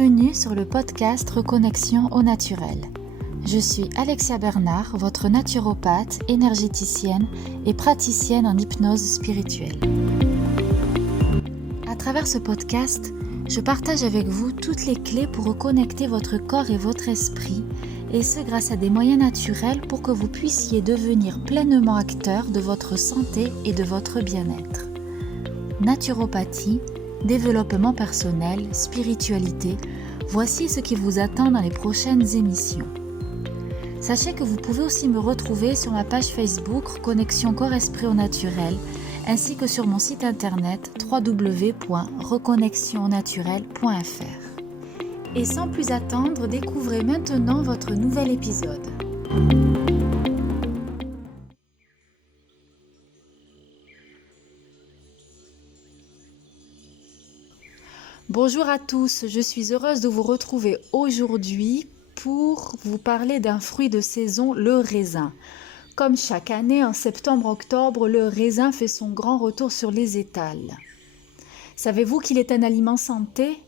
Bienvenue sur le podcast Reconnexion au naturel. Je suis Alexia Bernard, votre naturopathe, énergéticienne et praticienne en hypnose spirituelle. À travers ce podcast, je partage avec vous toutes les clés pour reconnecter votre corps et votre esprit, et ce grâce à des moyens naturels pour que vous puissiez devenir pleinement acteur de votre santé et de votre bien-être. Naturopathie, développement personnel, spiritualité, voici ce qui vous attend dans les prochaines émissions. Sachez que vous pouvez aussi me retrouver sur ma page Facebook Reconnexion Corps-Esprit au Naturel, ainsi que sur mon site internet www.reconnexionnaturel.fr. Et sans plus attendre, découvrez maintenant votre nouvel épisode. Bonjour à tous, je suis heureuse de vous retrouver aujourd'hui pour vous parler d'un fruit de saison, le raisin. Comme chaque année, en septembre-octobre, le raisin fait son grand retour sur les étals. Savez-vous qu'il est un aliment santé ?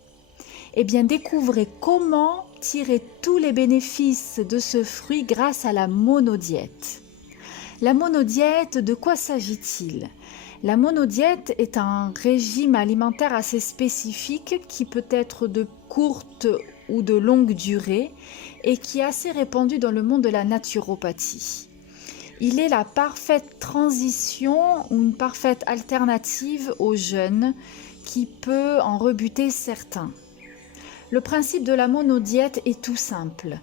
Eh bien, découvrez comment tirer tous les bénéfices de ce fruit grâce à la monodiète. La monodiète, de quoi s'agit-il ? La monodiète est un régime alimentaire assez spécifique qui peut être de courte ou de longue durée et qui est assez répandu dans le monde de la naturopathie. Il est la parfaite transition ou une parfaite alternative au jeûne qui peut en rebuter certains. Le principe de la monodiète est tout simple.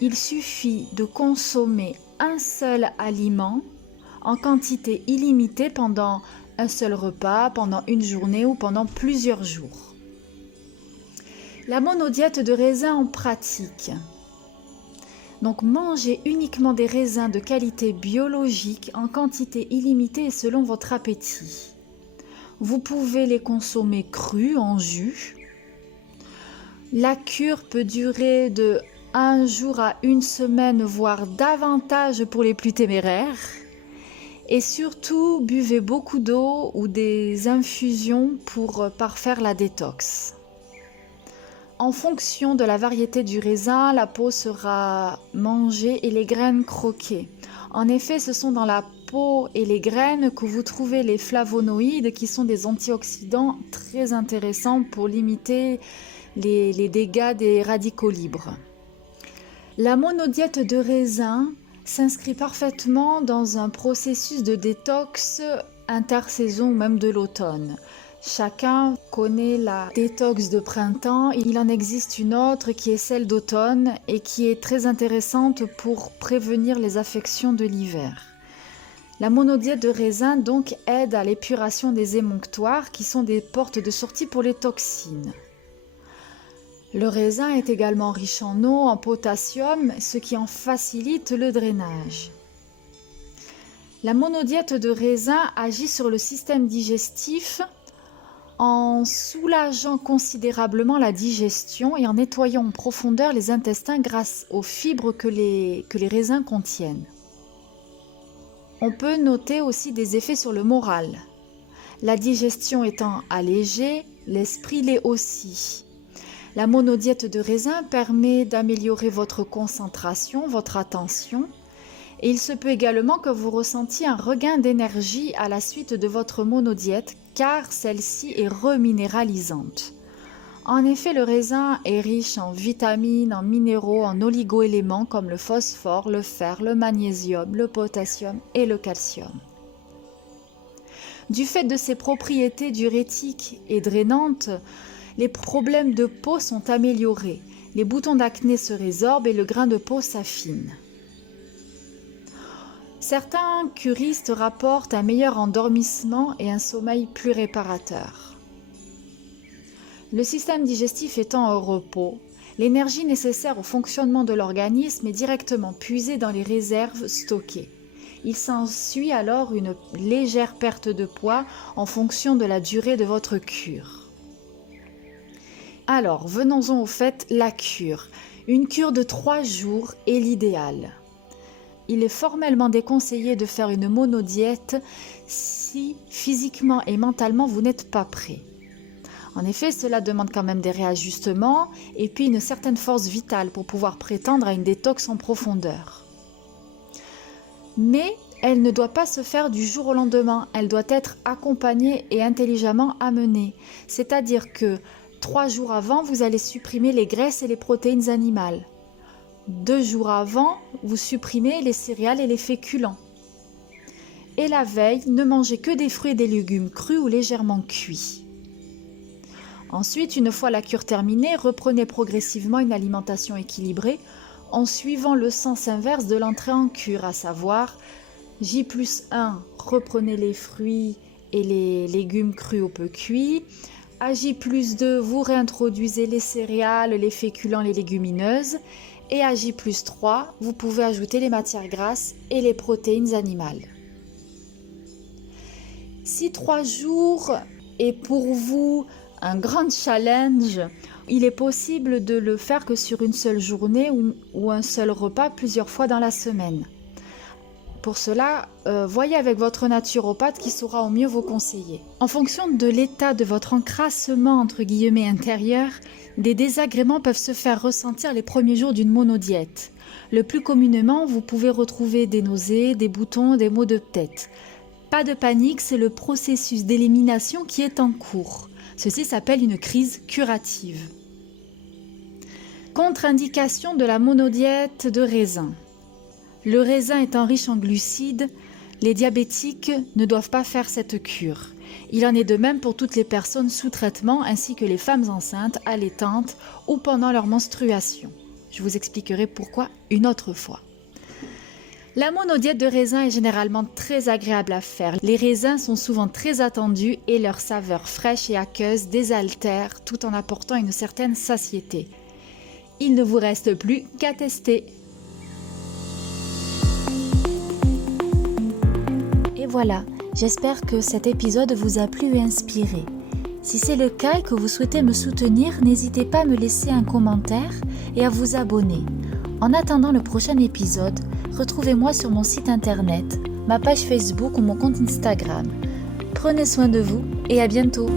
Il suffit de consommer un seul aliment en quantité illimitée pendant un seul repas, pendant une journée ou pendant plusieurs jours. La monodiète de raisin en pratique. Donc mangez uniquement des raisins de qualité biologique en quantité illimitée et selon votre appétit. Vous pouvez les consommer crus en jus. La cure peut durer de 1 jour à 1 semaine, voire davantage pour les plus téméraires. Et surtout, buvez beaucoup d'eau ou des infusions pour parfaire la détox. En fonction de la variété du raisin, la peau sera mangée et les graines croquées. En effet, ce sont dans la peau et les graines que vous trouvez les flavonoïdes qui sont des antioxydants très intéressants pour limiter les dégâts des radicaux libres. La monodiète de raisin s'inscrit parfaitement dans un processus de détox intersaison ou même de l'automne. Chacun connaît la détox de printemps, il en existe une autre qui est celle d'automne et qui est très intéressante pour prévenir les affections de l'hiver. La monodiète de raisin donc aide à l'épuration des émonctoires qui sont des portes de sortie pour les toxines. Le raisin est également riche en eau, en potassium, ce qui en facilite le drainage. La monodiète de raisin agit sur le système digestif en soulageant considérablement la digestion et en nettoyant en profondeur les intestins grâce aux fibres que les raisins contiennent. On peut noter aussi des effets sur le moral. La digestion étant allégée, l'esprit l'est aussi. La monodiète de raisin permet d'améliorer votre concentration, votre attention, et il se peut également que vous ressentiez un regain d'énergie à la suite de votre monodiète, car celle-ci est reminéralisante. En effet, le raisin est riche en vitamines, en minéraux, en oligo-éléments comme le phosphore, le fer, le magnésium, le potassium et le calcium. Du fait de ses propriétés diurétiques et drainantes, les problèmes de peau sont améliorés, les boutons d'acné se résorbent et le grain de peau s'affine. Certains curistes rapportent un meilleur endormissement et un sommeil plus réparateur. Le système digestif étant au repos, l'énergie nécessaire au fonctionnement de l'organisme est directement puisée dans les réserves stockées. Il s'ensuit alors une légère perte de poids en fonction de la durée de votre cure. Alors, venons-en au fait, la cure. Une cure de 3 jours est l'idéal. Il est formellement déconseillé de faire une monodiète si physiquement et mentalement vous n'êtes pas prêt. En effet, cela demande quand même des réajustements et puis une certaine force vitale pour pouvoir prétendre à une détox en profondeur. Mais elle ne doit pas se faire du jour au lendemain, elle doit être accompagnée et intelligemment amenée. C'est-à-dire que 3 jours avant, vous allez supprimer les graisses et les protéines animales. 2 jours avant, vous supprimez les céréales et les féculents. Et la veille, ne mangez que des fruits et des légumes crus ou légèrement cuits. Ensuite, une fois la cure terminée, reprenez progressivement une alimentation équilibrée en suivant le sens inverse de l'entrée en cure, à savoir J+1, reprenez les fruits et les légumes crus ou peu cuits. À J+2, vous réintroduisez les céréales, les féculents, les légumineuses. Et à J+3, vous pouvez ajouter les matières grasses et les protéines animales. Si 3 jours est pour vous un grand challenge, il est possible de le faire que sur une seule journée ou un seul repas plusieurs fois dans la semaine. Pour cela, voyez avec votre naturopathe qui saura au mieux vous conseiller. En fonction de l'état de votre encrassement entre guillemets intérieur, des désagréments peuvent se faire ressentir les premiers jours d'une monodiète. Le plus communément, vous pouvez retrouver des nausées, des boutons, des maux de tête. Pas de panique, c'est le processus d'élimination qui est en cours. Ceci s'appelle une crise curative. Contre-indication de la monodiète de raisin. Le raisin étant riche en glucides, les diabétiques ne doivent pas faire cette cure. Il en est de même pour toutes les personnes sous traitement ainsi que les femmes enceintes, allaitantes ou pendant leur menstruation. Je vous expliquerai pourquoi une autre fois. La monodiète de raisin est généralement très agréable à faire. Les raisins sont souvent très attendus et leur saveur fraîche et aqueuse désaltère tout en apportant une certaine satiété. Il ne vous reste plus qu'à tester. Et voilà, j'espère que cet épisode vous a plu et inspiré. Si c'est le cas et que vous souhaitez me soutenir, n'hésitez pas à me laisser un commentaire et à vous abonner. En attendant le prochain épisode, retrouvez-moi sur mon site internet, ma page Facebook ou mon compte Instagram. Prenez soin de vous et à bientôt.